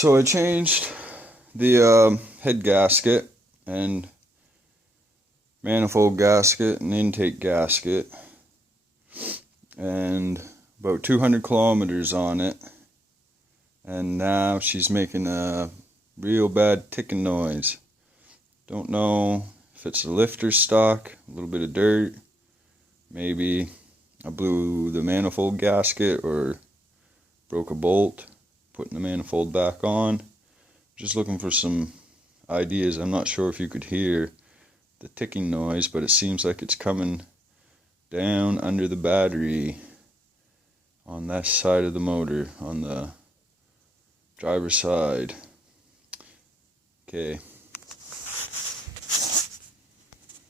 So I changed the head gasket and manifold gasket and intake gasket, and about 200 kilometers on it, and now she's making a real bad ticking noise. Don't know if it's a lifter stock, a little bit of dirt, maybe I blew the manifold gasket or broke a bolt, putting the manifold back on. Just looking for some ideas. I'm not sure if you could hear the ticking noise, but it seems like it's coming down under the battery on that side of the motor, on the driver's side. Okay.